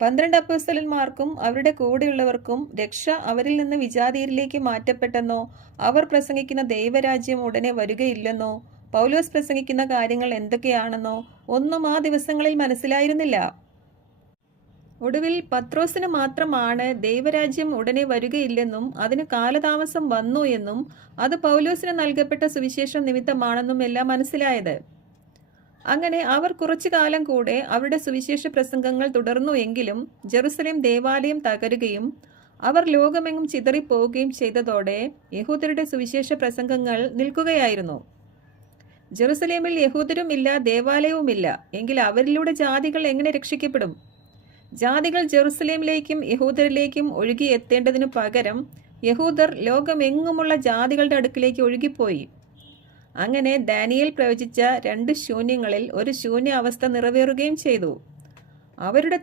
12 അപ്പോസ്തലന്മാർക്കും അവരുടെ കൂടെയുള്ളവർക്കും രക്ഷ അവരിൽ നിന്ന് വിജാതീയരിലേക്ക് മാറ്റപ്പെട്ടെന്നോ അവർ പ്രസംഗിക്കുന്ന ദൈവരാജ്യം ഉടനെ വരികയില്ലെന്നോ പൗലോസ് പ്രസംഗിക്കുന്ന കാര്യങ്ങൾ എന്തൊക്കെയാണെന്നോ ഒന്നും ആ ദിവസങ്ങളിൽ മനസ്സിലായിരുന്നില്ല. ഒടുവിൽ പത്രോസിന് മാത്രമാണ് ദൈവരാജ്യം ഉടനെ വരികയില്ലെന്നും അതിന് കാലതാമസം വന്നു എന്നും അത് പൗലോസിന് നൽകപ്പെട്ട സുവിശേഷം നിമിത്തമാണെന്നും എല്ലാം മനസ്സിലായത്. അങ്ങനെ അവർ കുറച്ചു കാലം കൂടെ അവരുടെ സുവിശേഷ പ്രസംഗങ്ങൾ തുടർന്നു. എങ്കിലും ജെറുസലേം ദേവാലയം തകരുകയും അവർ ലോകമെങ്ങും ചിതറിപ്പോവുകയും ചെയ്തതോടെ യഹൂദരുടെ സുവിശേഷ പ്രസംഗങ്ങൾ നിൽക്കുകയായിരുന്നു. ജെറുസലേമിൽ യഹൂദരുമില്ല, ദേവാലയവുമില്ല. എങ്കിൽ അവരിലൂടെ ജാതികൾ എങ്ങനെ രക്ഷിക്കപ്പെടും? ജാതികൾ ജെറുസലേമിലേക്കും യഹൂദരിലേക്കും ഒഴുകി എത്തേണ്ടതിനു പകരം യഹൂദർ ലോകമെങ്ങുമുള്ള ജാതികളുടെ അടുക്കിലേക്ക് ഒഴുകിപ്പോയി. അങ്ങനെ ദാനിയേൽ പ്രവചിച്ച 2 ശൂന്യങ്ങളിൽ ഒരു ശൂന്യ അവസ്ഥ നിറവേറുകയും ചെയ്തു. അവരുടെ